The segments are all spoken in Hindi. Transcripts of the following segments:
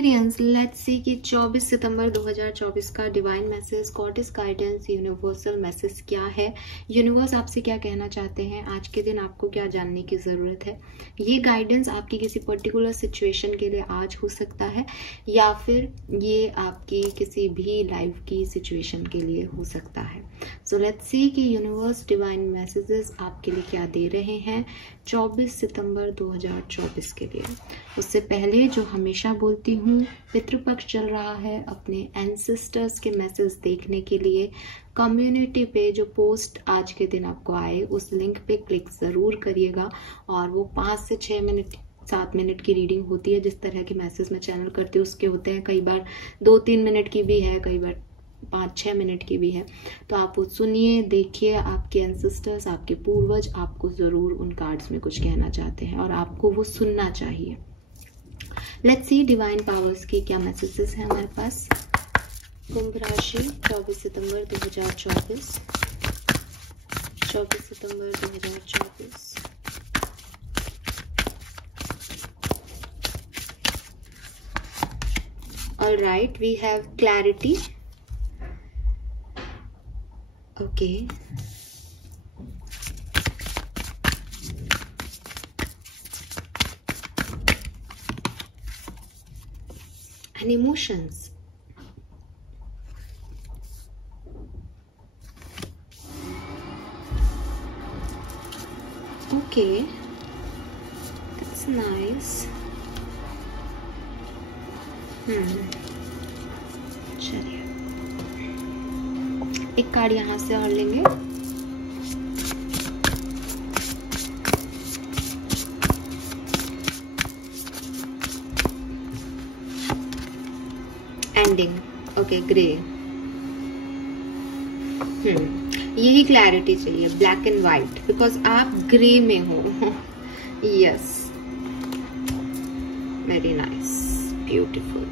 लेट्स सी कि 24 सितंबर 2024 का divine message, goddess guidance, universal message क्या है। यूनिवर्स आपसे क्या कहना चाहते हैं, आज के दिन आपको क्या जानने की ज़रूरत है। ये गाइडेंस आपकी किसी पर्टिकुलर सिचुएशन के लिए आज हो सकता है या फिर ये आपकी किसी भी लाइफ की सिचुएशन के लिए हो सकता है। सो लेट्स सी कि यूनिवर्स डिवाइन मैसेजेस आपके लिए क्या दे रहे हैं 24 सितंबर 2024 के लिए। उससे पहले जो हमेशा बोलती हूँ, पितृपक्ष चल रहा है, अपने एंसेस्टर्स के मैसेज देखने के लिए कम्युनिटी पे जो पोस्ट आज के दिन आपको आए उस लिंक पे क्लिक ज़रूर करिएगा। और वो 5 से 6 मिनट 7 मिनट की रीडिंग होती है। जिस तरह के मैसेज मैं चैनल करती हूँ उसके होते हैं, कई बार 2-3 मिनट की भी है, कई बार 5-6 मिनट की भी है। तो आप वो सुनिए, देखिए, आपके एंसेस्टर्स, आपके पूर्वज आपको ज़रूर उन कार्ड्स में कुछ कहना चाहते हैं और आपको वो सुनना चाहिए। लेट्स सी डिवाइन पावर्स की क्या मैसेजेस हैं हमारे पास। कुंभ राशि 24 सितंबर 2024, 24 सितंबर 2024। All right, we have clarity. Okay. And emotions. Okay, that's nice. चलिए एक कार्ड यहाँ से और लेंगे। Ending, okay, grey. यही क्लैरिटी चाहिए, ब्लैक एंड व्हाइट, बिकॉज आप ग्रे में हो। Yes, very nice, beautiful.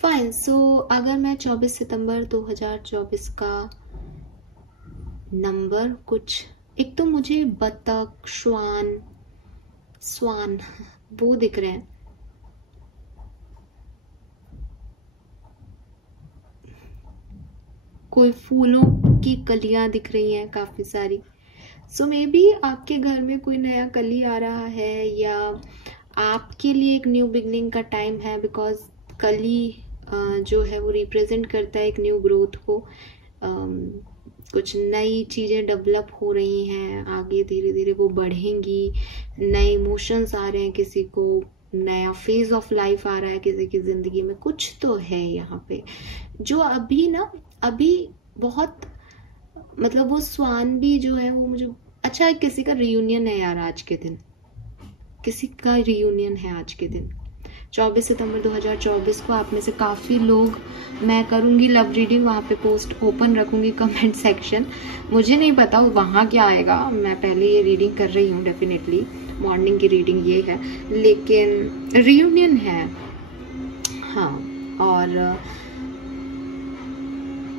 Fine. So अगर मैं 24 सितंबर 2024 का नंबर कुछ, एक तो मुझे बतख, स्वान वो दिख रहे हैं। कोई फूलों की कलियां दिख रही हैं काफी सारी। सो मे बी आपके घर में कोई नया कली आ रहा है या आपके लिए एक न्यू बिगनिंग का टाइम है, बिकॉज कली जो है वो रिप्रेजेंट करता है एक न्यू ग्रोथ को। कुछ नई चीज़ें डेवलप हो रही हैं, आगे धीरे धीरे वो बढ़ेंगी। नए इमोशंस आ रहे हैं, किसी को नया फेज ऑफ लाइफ आ रहा है किसी की जिंदगी में। कुछ तो है यहाँ पे जो अभी बहुत, मतलब वो स्वान भी जो है वो मुझे अच्छा, किसी का रियूनियन है यार आज के दिन, किसी का रियूनियन है आज के दिन 24 सितंबर 2024 को। आप में से काफ़ी लोग, मैं करूँगी लव रीडिंग, वहाँ पे पोस्ट ओपन रखूँगी कमेंट सेक्शन। मुझे नहीं पता वहाँ क्या आएगा, मैं पहले ये रीडिंग कर रही हूँ, डेफिनेटली मॉर्निंग की रीडिंग ये है, लेकिन रियूनियन है। हाँ, और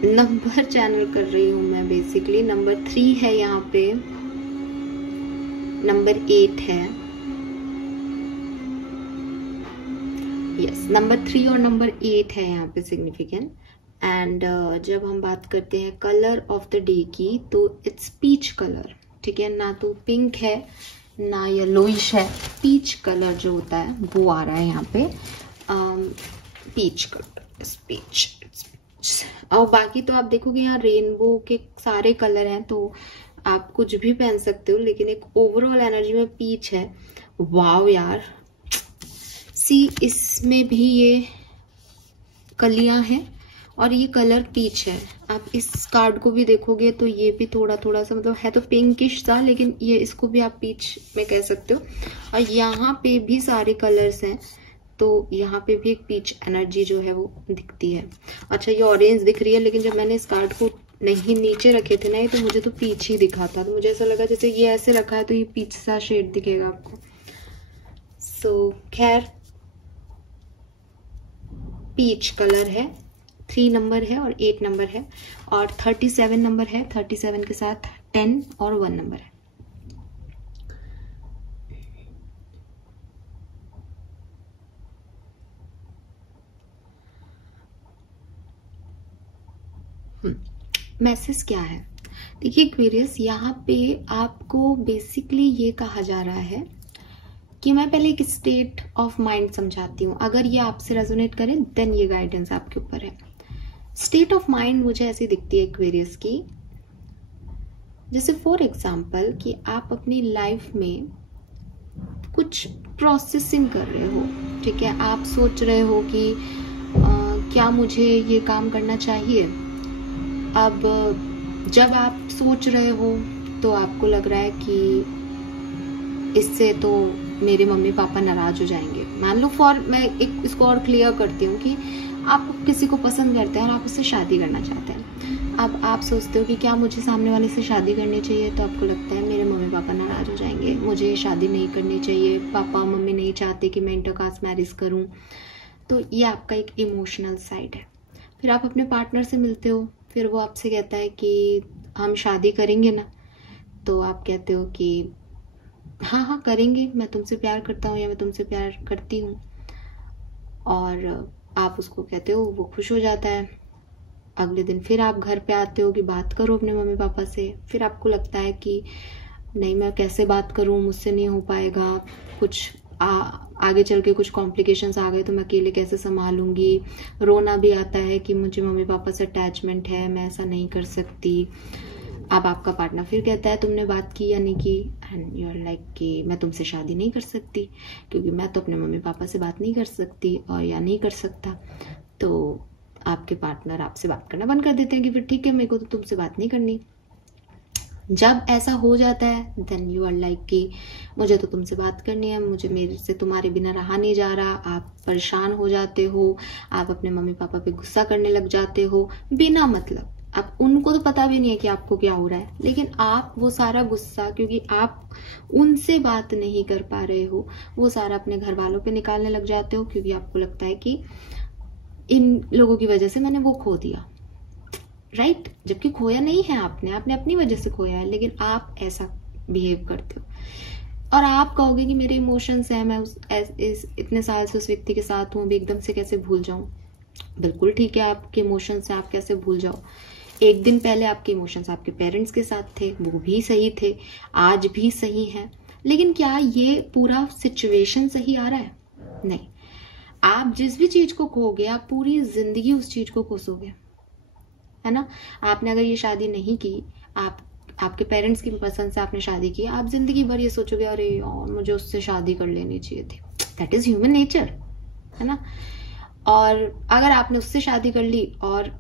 नंबर चैनल कर रही हूँ मैं बेसिकली। नंबर 3 है यहाँ पे, नंबर 8 है। यस, नंबर 3 और नंबर 8 है यहाँ पे सिग्निफिकेंट। एंड जब हम बात करते हैं कलर ऑफ द डे की, तो इट्स पीच कलर, ठीक है, ना तो पिंक है ना येलोइश है, पीच कलर जो होता है वो आ रहा है यहाँ पे। Peach colour, peach. और बाकी तो आप देखोगे यहाँ रेनबो के सारे कलर हैं, तो आप कुछ भी पहन सकते हो, लेकिन एक ओवरऑल एनर्जी में पीच है। वाव यार, इसमें भी ये कलियां हैं और ये कलर पीच है। आप इस कार्ड को भी देखोगे तो ये भी थोड़ा थोड़ा सा, मतलब है तो पिंकिश सा, लेकिन ये इसको भी आप पीच में कह सकते हो। और यहाँ पे भी सारे कलर्स हैं, तो यहाँ पे भी एक पीच एनर्जी जो है वो दिखती है। अच्छा, ये ऑरेंज दिख रही है, लेकिन जब मैंने इस कार्ड को नहीं नीचे रखे थे ना, तो मुझे तो पीच ही दिखा था, तो मुझे ऐसा लगा जैसे ये ऐसे रखा है तो ये पीच सा शेड दिखेगा आपको। सो खैर, पीच कलर है, 3 नंबर है और 8 नंबर है और 37 नंबर है। 37 के साथ 10 और 1 नंबर है। मैसेज क्या है? देखिए एक्वेरियस, यहाँ पे आपको बेसिकली ये कहा जा रहा है कि मैं पहले एक स्टेट ऑफ माइंड समझाती हूँ, अगर ये आपसे रेजोनेट करे देन ये गाइडेंस आपके ऊपर है। स्टेट ऑफ माइंड मुझे ऐसी दिखती है एक्वेरियस की, जैसे फॉर एग्जाम्पल कि आप अपनी लाइफ में कुछ प्रोसेसिंग कर रहे हो, ठीक है, आप सोच रहे हो कि क्या मुझे ये काम करना चाहिए। अब जब आप सोच रहे हो तो आपको लग रहा है कि इससे तो मेरे मम्मी पापा नाराज हो जाएंगे। मान लो मैं एक इसको और क्लियर करती हूँ कि आप किसी को पसंद करते हैं और आप उससे शादी करना चाहते हैं। अब आप सोचते हो कि क्या मुझे सामने वाले से शादी करनी चाहिए, तो आपको लगता है मेरे मम्मी पापा नाराज हो जाएंगे, मुझे शादी नहीं करनी चाहिए, पापा मम्मी नहीं चाहते कि मैं इंटरकास्ट मैरिज करूँ। तो ये आपका एक इमोशनल साइड है। फिर आप अपने पार्टनर से मिलते हो, फिर वो आपसे कहता है कि हम शादी करेंगे ना, तो आप कहते हो कि हाँ हाँ करेंगे, मैं तुमसे प्यार करता हूँ या मैं तुमसे प्यार करती हूँ, और आप उसको कहते हो, वो खुश हो जाता है। अगले दिन फिर आप घर पे आते हो कि बात करो अपने मम्मी पापा से, फिर आपको लगता है कि नहीं मैं कैसे बात करूँ, मुझसे नहीं हो पाएगा, कुछ आगे चल के कुछ कॉम्प्लिकेशंस आ गए तो मैं अकेले कैसे संभालूंगी। रोना भी आता है कि मुझे मम्मी पापा से अटैचमेंट है, मैं ऐसा नहीं कर सकती। अब आपका पार्टनर फिर कहता है तुमने बात की या नहीं की, एंड यू आर लाइक कि मैं तुमसे शादी नहीं कर सकती क्योंकि मैं तो अपने मम्मी पापा से बात नहीं कर सकती और या नहीं कर सकता। तो आपके पार्टनर आपसे बात करना बंद कर देते हैं कि फिर ठीक है, मेरे को तो तुमसे बात नहीं करनी। जब ऐसा हो जाता है देन यू आर लाइक कि मुझे तो तुमसे बात करनी है, मुझे मेरे से तुम्हारे बिना रहा नहीं जा रहा। आप परेशान हो जाते हो, आप अपने मम्मी पापा पे गुस्सा करने लग जाते हो बिना मतलब। अब उनको तो पता भी नहीं है कि आपको क्या हो रहा है, लेकिन आप वो सारा गुस्सा, क्योंकि आप उनसे बात नहीं कर पा रहे हो, वो सारा अपने घर वालों पे निकालने लग जाते हो, क्योंकि आपको लगता है कि इन लोगों की वजह से मैंने वो खो दिया, राइट? जबकि खोया नहीं है आपने अपनी वजह से खोया है, लेकिन आप ऐसा बिहेव करते हो। और आप कहोगे कि मेरे इमोशंस हैं, मैं इतने साल से उस व्यक्ति के साथ हूँ, अभी एकदम से कैसे भूल जाऊं। बिल्कुल ठीक है, आपके इमोशंस हैं, आप कैसे भूल जाओ। एक दिन पहले आपके इमोशंस आपके पेरेंट्स के साथ थे, वो भी सही थे, आज भी सही है, लेकिन क्या ये पूरा सिचुएशन सही आ रहा है? नहीं। आप जिस भी चीज को खोगे आप पूरी जिंदगी उस चीज को कोसोगे, है ना। आपने अगर ये शादी नहीं की, आपके पेरेंट्स की पसंद से आपने शादी की, आप जिंदगी भर ये सोचोगे अरे यार मुझे उससे शादी कर लेनी चाहिए थी। दैट इज ह्यूमन नेचर, है ना। और अगर आपने उससे शादी कर ली और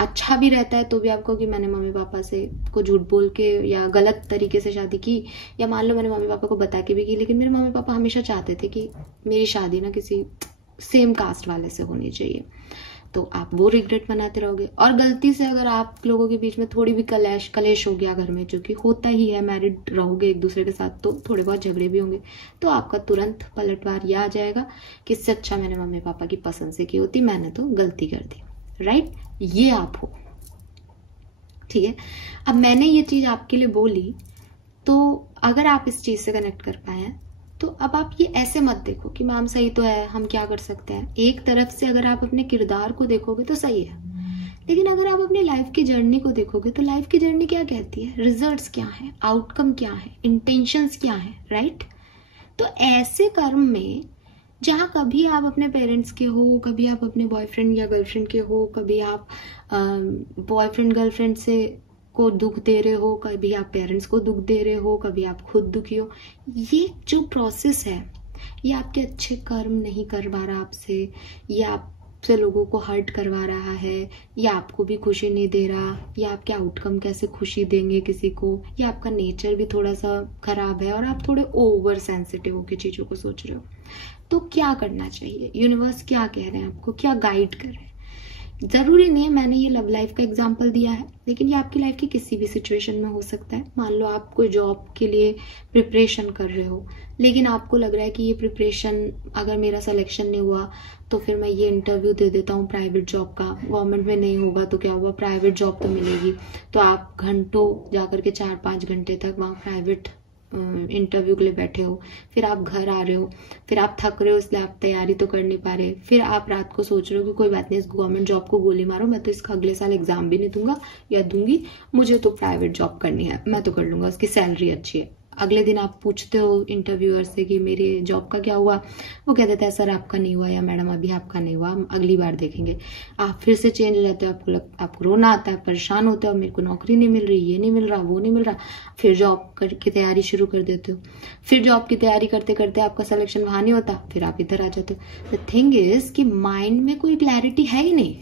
अच्छा भी रहता है तो भी आपको कि मैंने मम्मी पापा से को झूठ बोल के या गलत तरीके से शादी की, या मान लो मैंने मम्मी पापा को बता के भी की, लेकिन मेरे मम्मी पापा हमेशा चाहते थे कि मेरी शादी ना किसी सेम कास्ट वाले से होनी चाहिए, तो आप वो रिग्रेट बनाते रहोगे। और गलती से अगर आप लोगों के बीच में थोड़ी भी कलेश हो गया घर में, जो कि होता ही है, मैरिड रहोगे एक दूसरे के साथ तो थोड़े बहुत झगड़े भी होंगे, तो आपका तुरंत पलटवार यह आ जाएगा कि इससे अच्छा मैंने मम्मी पापा की पसंद से की होती, मैंने तो गलती कर दी, राइट। ये आप हो, ठीक है। अब मैंने ये चीज आपके लिए बोली, तो अगर आप इस चीज से कनेक्ट कर पाए तो अब आप ये ऐसे मत देखो कि मैम सही तो है, हम क्या कर सकते हैं। एक तरफ से अगर आप अपने किरदार को देखोगे तो सही है, लेकिन अगर आप अपनी लाइफ की जर्नी को देखोगे तो लाइफ की जर्नी क्या कहती है, रिजल्ट्स क्या है, आउटकम क्या है, इंटेंशंस क्या है, राइट। तो ऐसे कर्म में जहाँ कभी आप अपने पेरेंट्स के हो, कभी आप अपने बॉयफ्रेंड या गर्लफ्रेंड के हो, कभी आप बॉयफ्रेंड गर्लफ्रेंड से को दुख दे रहे हो, कभी आप पेरेंट्स को दुख दे रहे हो, कभी आप खुद दुखी हो, ये जो प्रोसेस है ये आपके अच्छे कर्म नहीं करवा रहा आपसे, ये आपसे लोगों को हर्ट करवा रहा है, या आपको भी खुशी नहीं दे रहा, या आपके आउटकम कैसे खुशी देंगे किसी को, या आपका नेचर भी थोड़ा सा खराब है और आप थोड़े ओवर सेंसिटिव होकर चीजों को सोच रहे हो। तो क्या करना चाहिए, यूनिवर्स क्या कह रहे हैं आपको, क्या गाइड कर रहे हैं? ज़रूरी नहीं है मैंने ये लव लाइफ का एग्जांपल दिया है, लेकिन ये आपकी लाइफ की किसी भी सिचुएशन में हो सकता है। मान लो आप कोई जॉब के लिए प्रिपरेशन कर रहे हो, लेकिन आपको लग रहा है कि ये प्रिपरेशन अगर मेरा सिलेक्शन नहीं हुआ तो फिर मैं ये इंटरव्यू दे देता हूँ प्राइवेट जॉब का, गवर्नमेंट में नहीं होगा तो क्या हुआ, प्राइवेट जॉब तो मिलेगी। तो आप घंटों जा करके 4-5 घंटे तक वहाँ प्राइवेट इंटरव्यू के लिए बैठे हो, फिर आप घर आ रहे हो, फिर आप थक रहे हो इसलिए आप तैयारी तो कर नहीं पा रहे, फिर आप रात को सोच रहे हो कि कोई बात नहीं इस गवर्नमेंट जॉब को गोली मारो, मैं तो इसका अगले साल एग्जाम भी नहीं दूंगा या दूंगी, मुझे तो प्राइवेट जॉब करनी है, मैं तो कर लूंगा, उसकी सैलरी अच्छी है। अगले दिन आप पूछते हो इंटरव्यूअर से कि मेरे जॉब का क्या हुआ, वो कह देता है सर आपका नहीं हुआ, या मैडम अभी आपका नहीं हुआ, हम अगली बार देखेंगे। आप फिर से चेंज हो जाते हो, आपको रोना आता है, परेशान होते हो, मेरे को नौकरी नहीं मिल रही, ये नहीं मिल रहा, वो नहीं मिल रहा। फिर जॉब की तैयारी शुरू कर देते हो, फिर जॉब की तैयारी करते करते आपका सिलेक्शन वहां नहीं होता, फिर आप इधर आ जाते हो। द थिंग इज कि माइंड में कोई क्लैरिटी है ही नहीं,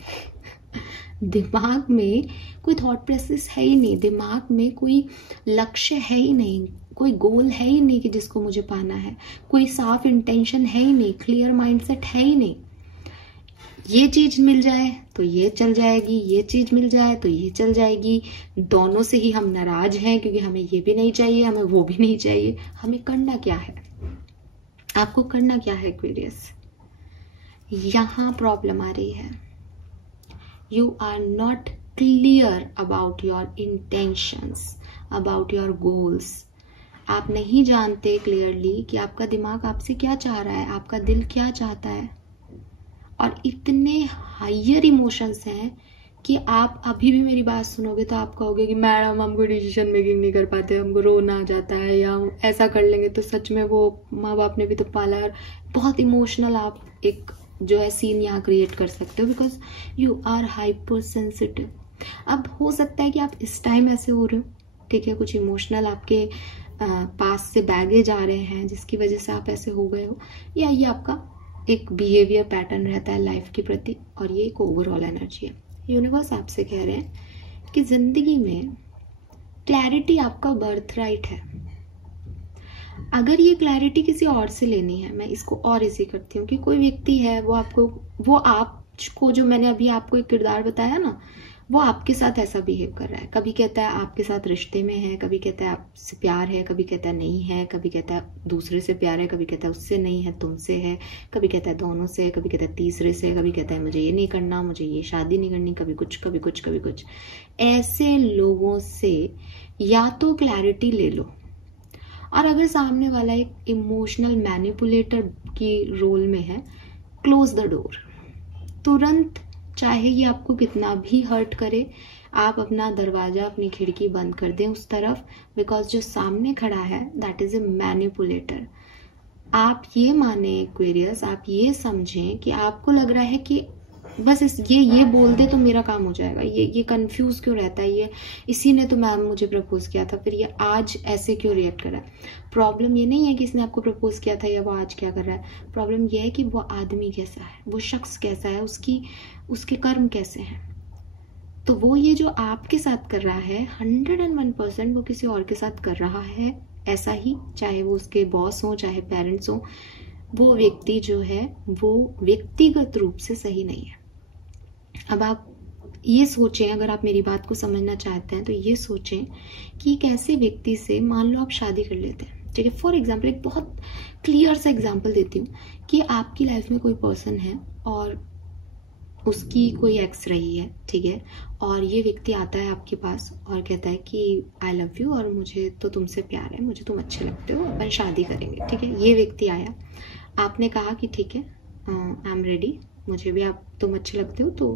दिमाग में कोई थॉट प्रोसेस है ही नहीं, दिमाग में कोई लक्ष्य है ही नहीं, कोई गोल है ही नहीं कि जिसको मुझे पाना है, कोई साफ इंटेंशन है ही नहीं, क्लियर माइंडसेट है ही नहीं। ये चीज मिल जाए तो ये चल जाएगी, ये चीज मिल जाए तो ये चल जाएगी, दोनों से ही हम नाराज हैं क्योंकि हमें ये भी नहीं चाहिए, हमें वो भी नहीं चाहिए। हमें करना क्या है, आपको करना क्या है एक्वेरियस? यहां प्रॉब्लम आ रही है, you are not clear about your intentions, about your goals. आप नहीं जानते क्लियरली कि आपका दिमाग आपसे क्या चाह रहा है, आपका दिल क्या चाहता है। और इतने हायर इमोशंस हैं कि आप अभी भी मेरी बात सुनोगे तो आप कहोगे कि मैडम हम कोई डिसीजन मेकिंग नहीं कर पाते, हमको रोना आ जाता है, या ऐसा कर लेंगे तो सच में वो माँ बाप ने भी तो पाला है। बहुत इमोशनल आप एक जो है सीन यहाँ क्रिएट कर सकते हो, because you are hypersensitive. अब हो सकता है कि आप इस टाइम ऐसे हो रहे हो, ठीक है, कुछ इमोशनल आपके पास से बैगेज आ रहे हैं जिसकी वजह से आप ऐसे हो गए हो, या ये आपका एक बिहेवियर पैटर्न रहता है लाइफ के प्रति, और ये एक ओवरऑल एनर्जी है। यूनिवर्स आपसे कह रहे हैं कि जिंदगी में क्लैरिटी आपका बर्थ राइट है। अगर ये क्लैरिटी किसी और से लेनी है, मैं इसको और इजी करती हूँ कि कोई व्यक्ति है, वो आपको जो मैंने अभी आपको एक किरदार बताया ना, वो आपके साथ ऐसा बिहेव कर रहा है। कभी कहता है आपके साथ रिश्ते में है, कभी कहता है आपसे प्यार है, कभी कहता है नहीं है, कभी कहता है दूसरे से प्यार है, कभी कहता है उससे नहीं है तुमसे है, कभी कहता है दोनों से है, कभी कहता है तीसरे से, कभी कहता है मुझे ये नहीं करना, मुझे ये शादी नहीं करनी, कभी कुछ कभी कुछ कभी कुछ। ऐसे लोगों से या तो क्लैरिटी ले लो, और अगर सामने वाला एक इमोशनल मैनिपुलेटर की रोल में है, क्लोज द डोर तुरंत। चाहे ये आपको कितना भी हर्ट करे, आप अपना दरवाजा अपनी खिड़की बंद कर दें उस तरफ, बिकॉज जो सामने खड़ा है दैट इज ए मैनिपुलेटर। आप ये माने एक्वेरियस, आप ये समझें कि आपको लग रहा है कि बस ये बोल दे तो मेरा काम हो जाएगा, ये कंफ्यूज क्यों रहता है, ये इसी ने तो मैम मुझे प्रपोज किया था, फिर ये आज ऐसे क्यों रिएक्ट कर रहा है। प्रॉब्लम ये नहीं है कि इसने आपको प्रपोज किया था या वो आज क्या कर रहा है, प्रॉब्लम ये है कि वो आदमी कैसा है, वो शख्स कैसा है, उसके कर्म कैसे हैं। तो वो ये जो आपके साथ कर रहा है 101% वो किसी और के साथ कर रहा है ऐसा ही, चाहे वो उसके बॉस हो चाहे पेरेंट्स हो। वो व्यक्ति जो है वो व्यक्तिगत रूप से सही नहीं है। अब आप ये सोचें, अगर आप मेरी बात को समझना चाहते हैं तो ये सोचें कि एक ऐसे व्यक्ति से मान लो आप शादी कर लेते हैं, ठीक है। फॉर एग्जाम्पल एक बहुत क्लियर सा एग्जाम्पल देती हूँ कि आपकी लाइफ में कोई पर्सन है और उसकी कोई एक्स रही है, ठीक है, और ये व्यक्ति आता है आपके पास और कहता है कि आई लव यू और मुझे तो तुमसे प्यार है, मुझे तुम अच्छे लगते हो, अपन शादी करेंगे, ठीक है। ये व्यक्ति आया, आपने कहा कि ठीक है आई एम रेडी, मुझे भी तुम अच्छे लगते हो तो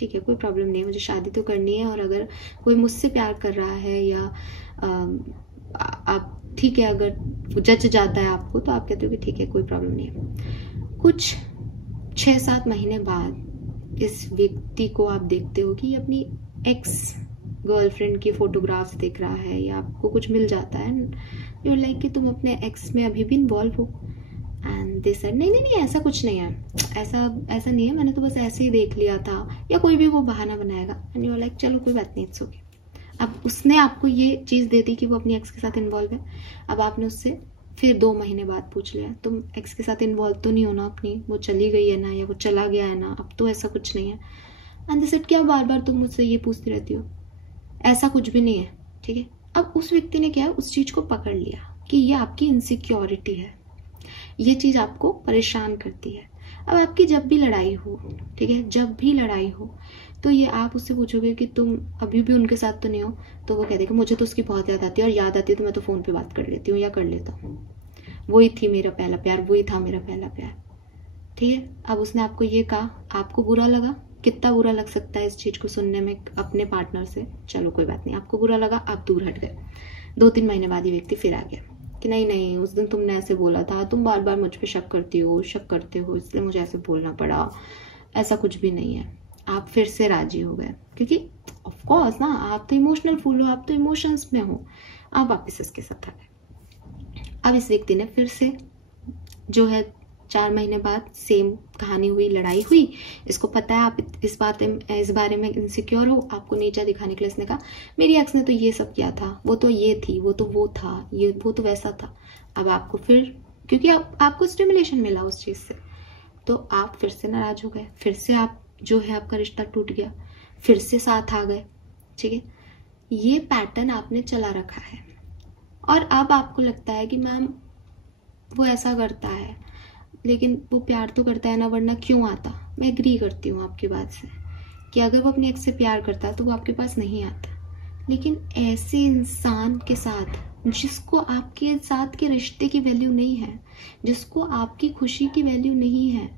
ठीक है, कोई प्रॉब्लम नहीं है, मुझे शादी तो करनी है। और अगर कोई मुझसे प्यार कर रहा है या आप ठीक है, अगर जच जाता है आपको तो आप कहते हो कि ठीक है कोई प्रॉब्लम नहीं है। कुछ 6-7 महीने बाद इस व्यक्ति को आप देखते हो कि अपनी एक्स गर्लफ्रेंड की फोटोग्राफ्स देख रहा है या आपको कुछ मिल जाता है, यू लाइक कि तुम अपने एक्स में अभी भी इन्वॉल्व हो, एंड दे सेड नहीं ऐसा कुछ नहीं है, ऐसा नहीं है, मैंने तो बस ऐसे ही देख लिया था, या कोई भी वो बहाना बनाएगा, एंड यू लाइक चलो कोई बात नहीं, इट्स ओके। अब उसने आपको ये चीज दे दी कि वो अपनी एक्स के साथ इन्वॉल्व है। अब आपने उससे फिर 2 महीने बाद पूछ लिया, तुम एक्स के साथ इन्वॉल्व तो नहीं हो ना अपनी, वो चली गई है ना या वो चला गया है ना, अब तो ऐसा कुछ नहीं है। एंड दे सेड क्या बार बार तुम मुझसे ये पूछती रहती हो, ऐसा कुछ भी नहीं है, ठीक है। अब उस व्यक्ति ने क्या है, उस चीज को पकड़ लिया कि ये आपकी इनसिक्योरिटी है, ये चीज आपको परेशान करती है। अब आपकी जब भी लड़ाई हो, ठीक है, जब भी लड़ाई हो, तो ये आप उससे पूछोगे कि तुम अभी भी उनके साथ तो नहीं हो, तो वो कह देगा मुझे तो उसकी बहुत याद आती है, और याद आती है तो मैं तो फोन पे बात कर लेती हूँ या कर लेता हूँ, वही थी मेरा पहला प्यार, वही था मेरा पहला प्यार, ठीक है। अब उसने आपको ये कहा, आपको बुरा लगा, कितना बुरा लग सकता है इस चीज को सुनने में अपने पार्टनर से, चलो कोई बात नहीं, आपको बुरा लगा, आप दूर हट गए। 2-3 महीने बाद ये व्यक्ति फिर आ गया कि नहीं नहीं, उस दिन तुमने ऐसे बोला था, तुम बार बार मुझ पे शक करते हो, इसलिए मुझे ऐसे बोलना पड़ा, ऐसा कुछ भी नहीं है। आप फिर से राजी हो गए, क्योंकि ऑफ कोर्स ना, आप तो इमोशनल फूल हो, आप तो इमोशंस में हो, आप वापस इसके साथ आ गए। अब इस व्यक्ति ने फिर से जो है 4 महीने बाद सेम कहानी हुई, लड़ाई हुई, इसको पता है आप इस बारे में इनसिक्योर हो, आपको नीचा दिखाने के लिए इसने कहा मेरी एक्स ने तो ये सब किया था, वो तो ये थी, वो तो वो था, ये वो तो वैसा था। अब आपको फिर, क्योंकि आपको स्टिमुलेशन मिला उस चीज से, तो आप फिर से नाराज हो गए, फिर से आप जो है आपका रिश्ता टूट गया, फिर से साथ आ गए, ठीक है। ये पैटर्न आपने चला रखा है, और अब आपको लगता है कि मैम वो ऐसा करता है, लेकिन वो प्यार तो करता है ना, वरना क्यों आता। मैं एग्री करती हूँ आपकी बात से कि अगर वो अपने एक्स से प्यार करता है तो वो आपके पास नहीं आता, लेकिन ऐसे इंसान के साथ जिसको आपके साथ के रिश्ते की वैल्यू नहीं है, जिसको आपकी खुशी की वैल्यू नहीं है,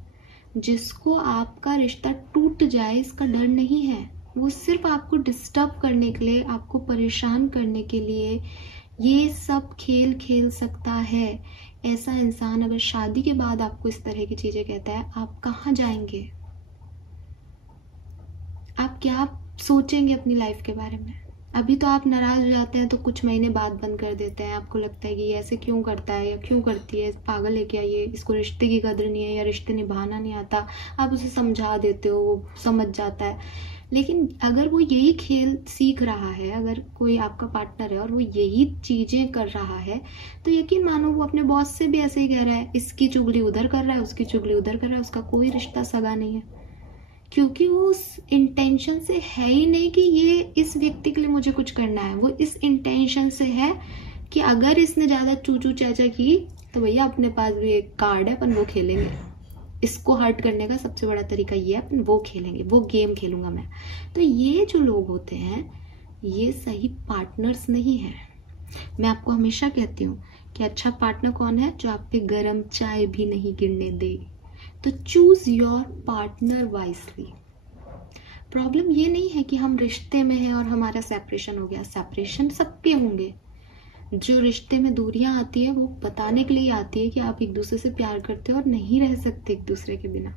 जिसको आपका रिश्ता टूट जाए इसका डर नहीं है, वो सिर्फ आपको डिस्टर्ब करने के लिए, आपको परेशान करने के लिए ये सब खेल खेल सकता है, ऐसा इंसान अगर शादी के बाद आपको इस तरह की चीजें कहता है, आप कहाँ जाएंगे? आप क्या सोचेंगे अपनी लाइफ के बारे में? अभी तो आप नाराज हो जाते हैं तो कुछ महीने बाद बंद कर देते हैं, आपको लगता है कि ये ऐसे क्यों करता है या क्यों करती है, पागल है क्या ये, इसको रिश्ते की कदर नहीं है या रिश्ते निभाना नहीं आता, आप उसे समझा देते हो, वो समझ जाता है। लेकिन अगर वो यही खेल सीख रहा है, अगर कोई आपका पार्टनर है और वो यही चीजें कर रहा है, तो यकीन मानो वो अपने बॉस से भी ऐसे ही कह रहा है, इसकी चुगली उधर कर रहा है, उसकी चुगली उधर कर रहा है, उसका कोई रिश्ता सगा नहीं है, क्योंकि वो उस इंटेंशन से है ही नहीं कि ये इस व्यक्ति के लिए मुझे कुछ करना है। वो इस इंटेंशन से है कि अगर इसने ज्यादा चूचू चाचा की तो भैया अपने पास भी एक कार्ड है, अपन वो खेलेंगे, इसको हर्ट करने का सबसे बड़ा तरीका ये है, अपन वो खेलेंगे, वो गेम खेलूंगा मैं। तो ये जो लोग होते हैं ये सही पार्टनर्स नहीं है। मैं आपको हमेशा कहती हूँ कि अच्छा पार्टनर कौन है, जो आप पे गरम चाय भी नहीं गिरने दे। तो choose your partner wisely. Problem ये नहीं है कि हम रिश्ते में हैं और हमारा सेपरेशन हो गया, सेपरेशन सबके होंगे। जो रिश्ते में दूरियां आती है वो बताने के लिए आती है कि आप एक दूसरे से प्यार करते हो और नहीं रह सकते एक दूसरे के बिना।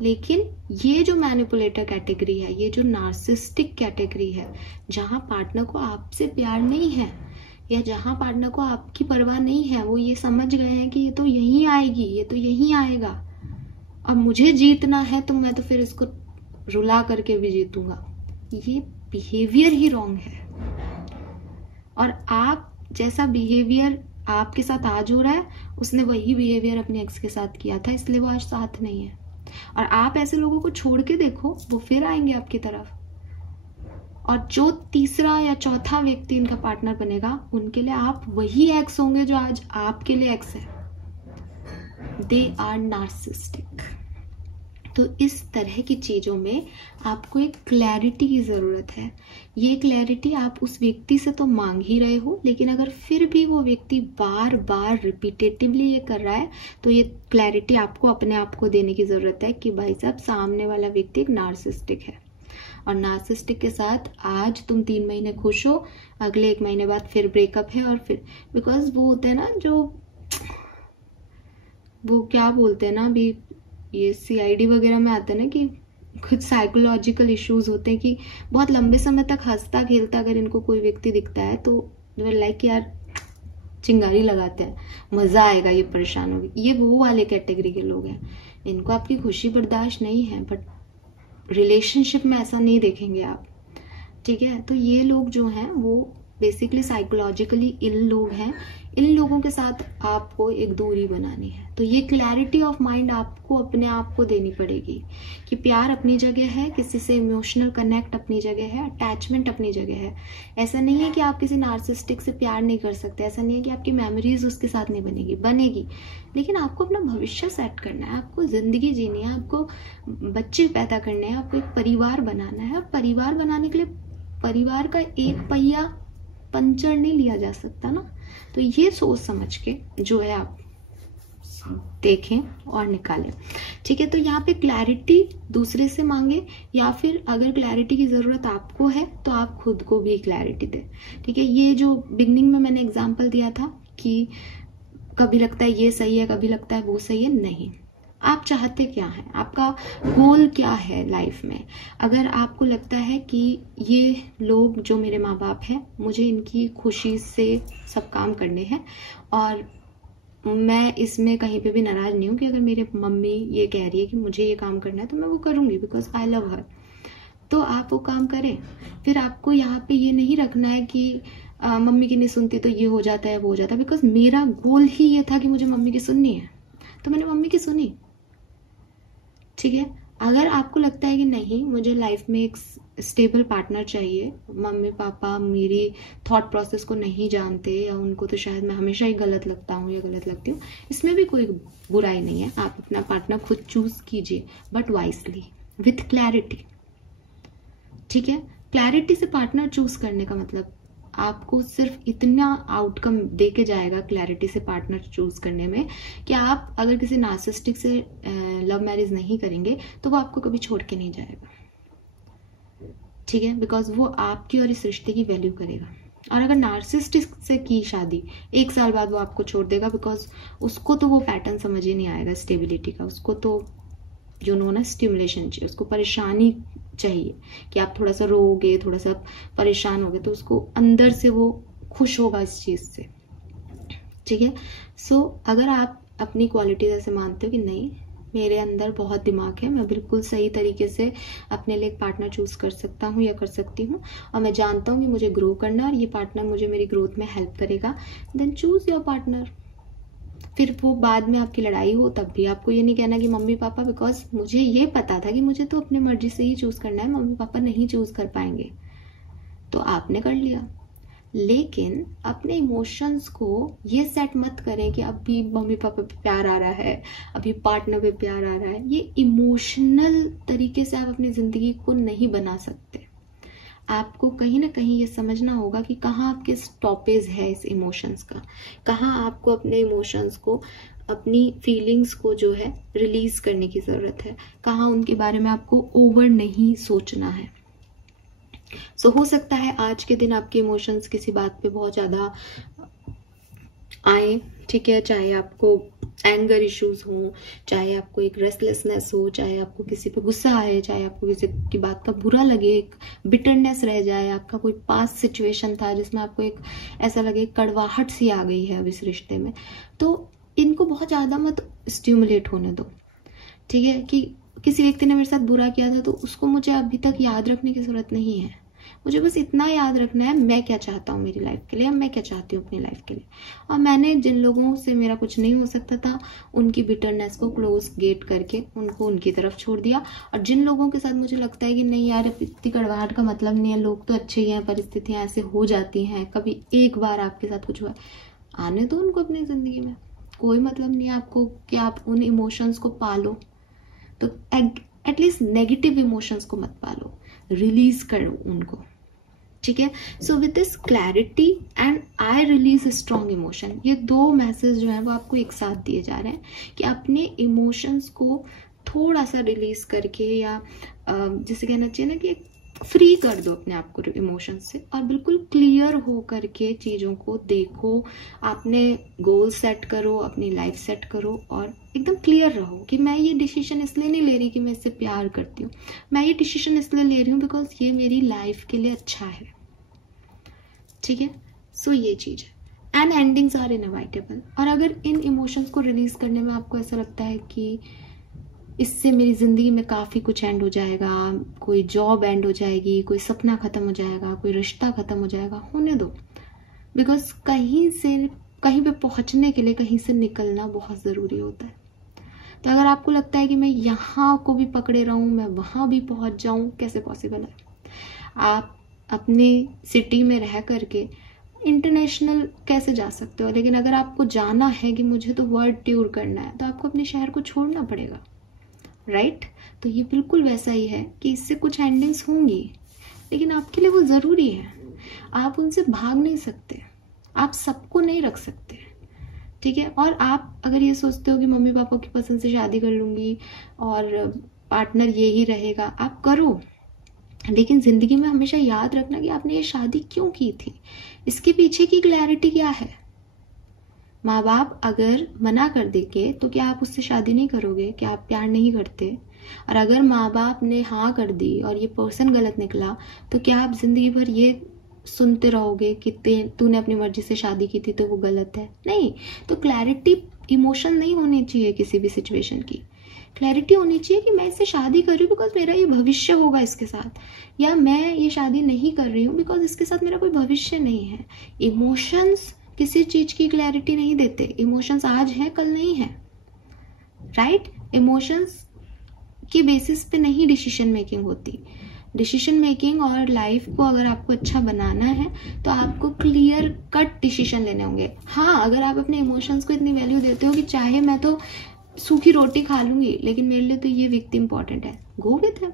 लेकिन ये जो मैनिपुलेटर कैटेगरी है, ये जो नार्सिस्टिक कैटेगरी है, जहां पार्टनर को आपसे प्यार नहीं है या जहां पार्टनर को आपकी परवाह नहीं है, वो ये समझ गए हैं कि ये तो यहीं आएगी, ये तो यहीं आएगा, अब मुझे जीतना है तो मैं तो फिर इसको रुला करके भी जीतूंगा। ये बिहेवियर ही रॉन्ग है। और आप जैसा बिहेवियर आपके साथ आज हो रहा है, उसने वही बिहेवियर अपने एक्स के साथ किया था, इसलिए वो आज साथ नहीं है। और आप ऐसे लोगों को छोड़ के देखो, वो फिर आएंगे आपकी तरफ। और जो तीसरा या चौथा व्यक्ति इनका पार्टनर बनेगा, उनके लिए आप वही एक्स होंगे जो आज आपके लिए एक्स है। They are narcissistic. तो इस तरह की चीजों में आपको एक क्लैरिटी की जरूरत है। ये क्लैरिटी आप उस व्यक्ति से तो मांग ही रहे हो, लेकिन अगर फिर भी वो व्यक्ति बार बार रिपीटेटिवली ये कर रहा है, तो ये क्लैरिटी आपको अपने आप को देने की जरूरत है कि भाई साहब सामने वाला व्यक्ति एक नार्सिस्टिक है। और नार्सिस्टिक के साथ आज तुम 3 महीने खुश हो, अगले 1 महीने बाद फिर ब्रेकअप है, और फिर बिकॉज वो होते हैं ना, जो वो क्या बोलते हैं ना, अभी ये CID वगैरह में आता है ना कि कुछ साइकोलॉजिकल इश्यूज होते हैं कि बहुत लंबे समय तक हंसता खेलता अगर इनको कोई व्यक्ति दिखता है तो लाइक यार चिंगारी लगाते हैं, मजा आएगा, ये परेशान होगी। ये वो वाले कैटेगरी के लोग हैं, इनको आपकी खुशी बर्दाश्त नहीं है, बट रिलेशनशिप में ऐसा नहीं देखेंगे आप, ठीक है। तो ये लोग जो हैं वो बेसिकली साइकोलॉजिकली इल लोग हैं, इन लोगों के साथ आपको एक दूरी बनानी है। तो ये क्लैरिटी ऑफ माइंड आपको अपने आप को देनी पड़ेगी कि प्यार अपनी जगह है, किसी से इमोशनल कनेक्ट अपनी जगह है, अटैचमेंट अपनी जगह है। ऐसा नहीं है कि आप किसी नार्सिसिस्टिक से प्यार नहीं कर सकते, ऐसा नहीं है कि आपकी मेमोरीज उसके साथ नहीं बनेगी, लेकिन आपको अपना भविष्य सेट करना है, आपको जिंदगी जीनी है, आपको बच्चे पैदा करने हैं, आपको एक परिवार बनाना है। और परिवार बनाने के लिए परिवार का एक पहिया पंचर नहीं लिया जा सकता ना। तो ये सोच समझ के जो है आप देखें और निकालें, ठीक है। तो यहाँ पे क्लैरिटी दूसरे से मांगे, या फिर अगर क्लैरिटी की जरूरत आपको है तो आप खुद को भी क्लैरिटी दें, ठीक है। ये जो बिगनिंग में मैंने एग्जांपल दिया था कि कभी लगता है ये सही है, कभी लगता है वो सही है, नहीं, आप चाहते क्या हैं, आपका गोल क्या है लाइफ में। अगर आपको लगता है कि ये लोग जो मेरे माँ बाप हैं, मुझे इनकी खुशी से सब काम करने हैं और मैं इसमें कहीं पे भी नाराज नहीं हूँ कि अगर मेरे मम्मी ये कह रही है कि मुझे ये काम करना है तो मैं वो करूँगी बिकॉज आई लव हर, तो आप वो काम करें। फिर आपको यहाँ पे ये नहीं रखना है कि मम्मी की नहीं सुनती तो ये हो जाता है वो हो जाता है, बिकॉज मेरा गोल ही ये था कि मुझे मम्मी की सुननी है तो मैंने मम्मी की सुनी, ठीक है। अगर आपको लगता है कि नहीं, मुझे लाइफ में एक स्टेबल पार्टनर चाहिए, मम्मी पापा मेरी थॉट प्रोसेस को नहीं जानते या उनको तो शायद मैं हमेशा ही गलत लगता हूँ या गलत लगती हूँ, इसमें भी कोई बुराई नहीं है। आप अपना पार्टनर खुद चूज कीजिए, बट वाइसली, विथ क्लैरिटी, ठीक है। क्लैरिटी से पार्टनर चूज करने का मतलब आपको सिर्फ इतना आउटकम दे के जाएगा क्लैरिटी से पार्टनर चूज करने में कि आप अगर किसी नार्सिसिस्टिक से लव मैरिज नहीं करेंगे तो वो आपको कभी छोड़ के नहीं जाएगा, ठीक है, बिकॉज वो आपकी और इस रिश्ते की वैल्यू करेगा। और अगर नार्सिसिस्टिक से की शादी, 1 साल बाद वो आपको छोड़ देगा, बिकॉज उसको तो वो पैटर्न समझ ही नहीं आएगा स्टेबिलिटी का, उसको तो जो नो ना स्टिमुलेशन चाहिए, उसको परेशानी चाहिए कि आप थोड़ा सा रोओगे, थोड़ा सा परेशान होगे तो उसको अंदर से वो खुश होगा इस चीज से, ठीक है। सो अगर आप अपनी क्वालिटी ऐसे मानते हो कि नहीं, मेरे अंदर बहुत दिमाग है, मैं बिल्कुल सही तरीके से अपने लिए एक पार्टनर चूज कर सकता हूँ या कर सकती हूँ और मैं जानता हूँ कि मुझे ग्रो करना है और ये पार्टनर मुझे मेरी ग्रोथ में हेल्प करेगा, देन चूज योर पार्टनर। फिर वो बाद में आपकी लड़ाई हो तब भी आपको ये नहीं कहना कि मम्मी पापा, बिकॉज मुझे ये पता था कि मुझे तो अपने मर्जी से ही चूज करना है, मम्मी पापा नहीं चूज कर पाएंगे, तो आपने कर लिया। लेकिन अपने इमोशंस को ये सेट मत करें कि अभी मम्मी पापा पे प्यार आ रहा है, अभी पार्टनर पे प्यार आ रहा है। ये इमोशनल तरीके से आप अपनी जिंदगी को नहीं बना सकते। आपको कहीं ना कहीं ये समझना होगा कि कहाँ आपके स्टॉपेज है इस इमोशंस का, कहाँ आपको अपने इमोशंस को, अपनी फीलिंग्स को जो है रिलीज करने की जरूरत है, कहाँ उनके बारे में आपको ओवर नहीं सोचना है। सो हो सकता है आज के दिन आपके इमोशंस किसी बात पे बहुत ज्यादा आए, ठीक है, चाहे आपको एंगर इश्यूज हो, चाहे आपको एक रेस्टलेसनेस हो, चाहे आपको किसी पे गुस्सा आए, चाहे आपको किसी की बात का बुरा लगे, एक बिटरनेस रह जाए, आपका कोई पास्ट सिचुएशन था जिसमें आपको एक ऐसा लगे कड़वाहट सी आ गई है अब इस रिश्ते में, तो इनको बहुत ज्यादा मत स्टिमुलेट होने दो, ठीक है। कि किसी व्यक्ति ने मेरे साथ बुरा किया था तो उसको मुझे अभी तक याद रखने की जरूरत नहीं है, मुझे बस इतना याद रखना है मैं क्या चाहता हूँ मेरी लाइफ के लिए, मैं क्या चाहती हूँ अपनी लाइफ के लिए। और मैंने जिन लोगों से मेरा कुछ नहीं हो सकता था उनकी बिटरनेस को क्लोज गेट करके उनको उनकी तरफ छोड़ दिया, और जिन लोगों के साथ मुझे लगता है कि नहीं यार इतनी कड़वाहट का मतलब नहीं है, लोग तो अच्छे ही हैं, परिस्थितियां ऐसे हो जाती हैं, कभी एक बार आपके साथ कुछ हुआ, आने दो उनको अपनी जिंदगी में, कोई मतलब नहीं है आपको कि आप उन इमोशंस को पालो। तो एटलीस्ट नेगेटिव इमोशंस को मत पालो, रिलीज करो उनको, ठीक है। So with this clarity and I release strong emotion, ये 2 मैसेज जो है वो आपको एक साथ दिए जा रहे हैं कि अपने इमोशंस को थोड़ा सा रिलीज करके, या जिसे कहना चाहिए ना कि फ्री कर दो अपने आप को इमोशंस से, और बिल्कुल क्लियर हो करके चीजों को देखो, आपने गोल सेट करो, अपनी लाइफ सेट करो और एकदम क्लियर रहो कि मैं ये डिसीजन इसलिए नहीं ले रही कि मैं इससे प्यार करती हूँ, मैं ये डिसीजन इसलिए ले रही हूँ बिकॉज ये मेरी लाइफ के लिए अच्छा है, ठीक है। सो ये चीज है, एंड एंडिंग्स आर इनएविटेबल। और अगर इन इमोशंस को रिलीज करने में आपको ऐसा लगता है कि इससे मेरी ज़िंदगी में काफ़ी कुछ एंड हो जाएगा, कोई जॉब एंड हो जाएगी, कोई सपना ख़त्म हो जाएगा, कोई रिश्ता ख़त्म हो जाएगा, होने दो। बिकॉज कहीं पे पहुंचने के लिए कहीं से निकलना बहुत ज़रूरी होता है। तो अगर आपको लगता है कि मैं यहाँ को भी पकड़े रहूँ, मैं वहाँ भी पहुँच जाऊँ, कैसे पॉसिबल है? आप अपने सिटी में रह करके इंटरनेशनल कैसे जा सकते हो? लेकिन अगर आपको जाना है कि मुझे तो वर्ल्ड टूर करना है, तो आपको अपने शहर को छोड़ना पड़ेगा, राइट? तो ये बिल्कुल वैसा ही है कि इससे कुछ एंडिंग्स होंगी, लेकिन आपके लिए वो ज़रूरी है। आप उनसे भाग नहीं सकते, आप सबको नहीं रख सकते, ठीक है? और आप अगर ये सोचते हो कि मम्मी पापा की पसंद से शादी कर लूँगी और पार्टनर ये ही रहेगा, आप करो, लेकिन ज़िंदगी में हमेशा याद रखना कि आपने ये शादी क्यों की थी, इसके पीछे की क्लैरिटी क्या है। माँ बाप अगर मना कर देंगे तो क्या आप उससे शादी नहीं करोगे? क्या आप प्यार नहीं करते? और अगर माँ बाप ने हाँ कर दी और ये पर्सन गलत निकला, तो क्या आप जिंदगी भर ये सुनते रहोगे कि तूने अपनी मर्जी से शादी की थी तो वो गलत है? नहीं। तो क्लैरिटी, इमोशन नहीं होनी चाहिए किसी भी सिचुएशन की। क्लैरिटी होनी चाहिए कि मैं इससे शादी कर रही हूँ बिकॉज मेरा ये भविष्य होगा इसके साथ, या मैं ये शादी नहीं कर रही हूँ बिकॉज इसके साथ मेरा कोई भविष्य नहीं है। इमोशंस किसी चीज की क्लैरिटी नहीं देते। इमोशंस आज है, कल नहीं है, राइट? इमोशंस की बेसिस पे नहीं डिसीजन मेकिंग होती। डिसीजन मेकिंग और लाइफ को अगर आपको अच्छा बनाना है तो आपको क्लियर कट डिसीजन लेने होंगे। हाँ, अगर आप अपने इमोशंस को इतनी वैल्यू देते हो कि चाहे मैं तो सूखी रोटी खा लूंगी लेकिन मेरे लिए तो ये व्यक्ति इंपॉर्टेंट है, गो विद हिम,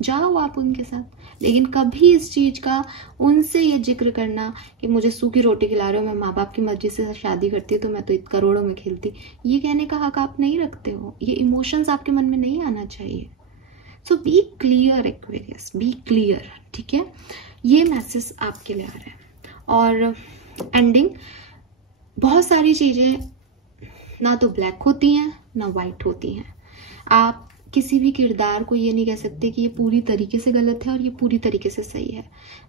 जाओ आप उनके साथ। लेकिन कभी इस चीज का उनसे ये जिक्र करना कि मुझे सूखी रोटी खिला रहे हो, मैं माँ बाप की मर्जी से शादी करती तो मैं तो करोड़ों में खेलती, ये कहने का हक आप नहीं रखते हो। ये इमोशंस आपके मन में नहीं आना चाहिए। So be clear Aquarius, be clear, ठीक है? ये मैसेज आपके लिए आ रहा है। और एंडिंग, बहुत सारी चीजें ना तो ब्लैक होती हैं ना वाइट होती हैं। आप किसी भी किरदार को ये नहीं कह सकते कि ये पूरी तरीके से गलत है और ये पूरी तरीके से सही है।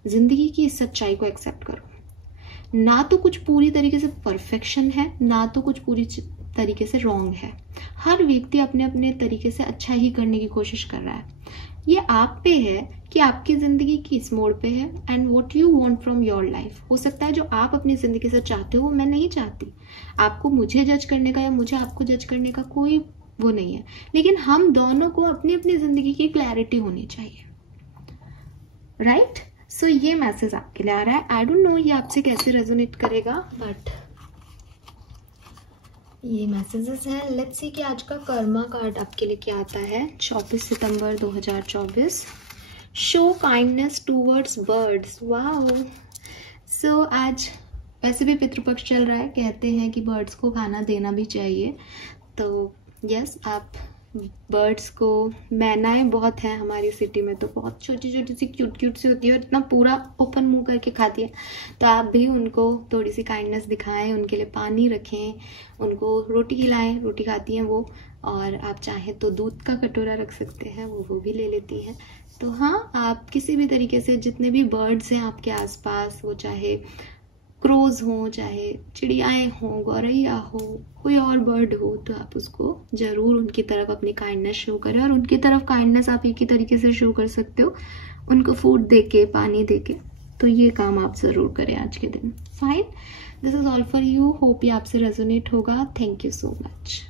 जिंदगी की इस सच्चाई को एक्सेप्ट करो। ना तो कुछ पूरी तरीके से परफेक्शन है, ना तो कुछ पूरी तरीके से रॉन्ग है। हर व्यक्ति अपने अपने तरीके से अच्छा ही करने की कोशिश कर रहा है। ये आप पे है कि आपकी जिंदगी किस मोड़ पे है and what you want from your life. हो सकता है जो आप अपनी जिंदगी से चाहते हो वो मैं नहीं चाहती। आपको मुझे जज करने का या मुझे आपको जज करने का कोई वो नहीं है, लेकिन हम दोनों को अपनी अपनी जिंदगी की क्लैरिटी होनी चाहिए, राइट? सो ये मैसेज आपके लिए आ रहा है। आई डोंट नो ये आपसे कैसे रेजोनेट करेगा, बट ये मैसेजेस हैं। लेट्स सी कि आज का कर्मा कार्ड आपके लिए क्या आता है। 24 सितंबर 2024। Show kindness towards birds. Wow! So आज वैसे भी पितृपक्ष चल रहा है, कहते हैं कि बर्ड्स को खाना देना भी चाहिए। तो यस, आप बर्ड्स को, मैनाएं बहुत हैं हमारी सिटी में, तो बहुत छोटी छोटी सी क्यूट क्यूट सी होती है और इतना पूरा ओपन मुंह करके खाती है। तो आप भी उनको थोड़ी सी काइंडनेस दिखाएं, उनके लिए पानी रखें, उनको रोटी खिलाएं, रोटी खाती हैं वो। और आप चाहें तो दूध का कटोरा रख सकते हैं, वो भी ले लेती हैं। तो हाँ, आप किसी भी तरीके से जितने भी बर्ड्स हैं आपके आसपास, वो चाहे क्रोज हो, चाहे चिड़ियाएं हो, गौरैया हो, कोई और बर्ड हो, तो आप उसको जरूर उनकी तरफ अपनी काइंडनेस शो करें। और उनकी तरफ काइंडनेस आप एक ही तरीके से शो कर सकते हो, उनको फूड देके, पानी देके। तो ये काम आप जरूर करें आज के दिन। Fine, this is all for you. Hope ये आपसे रेजोनेट होगा। Thank you so much.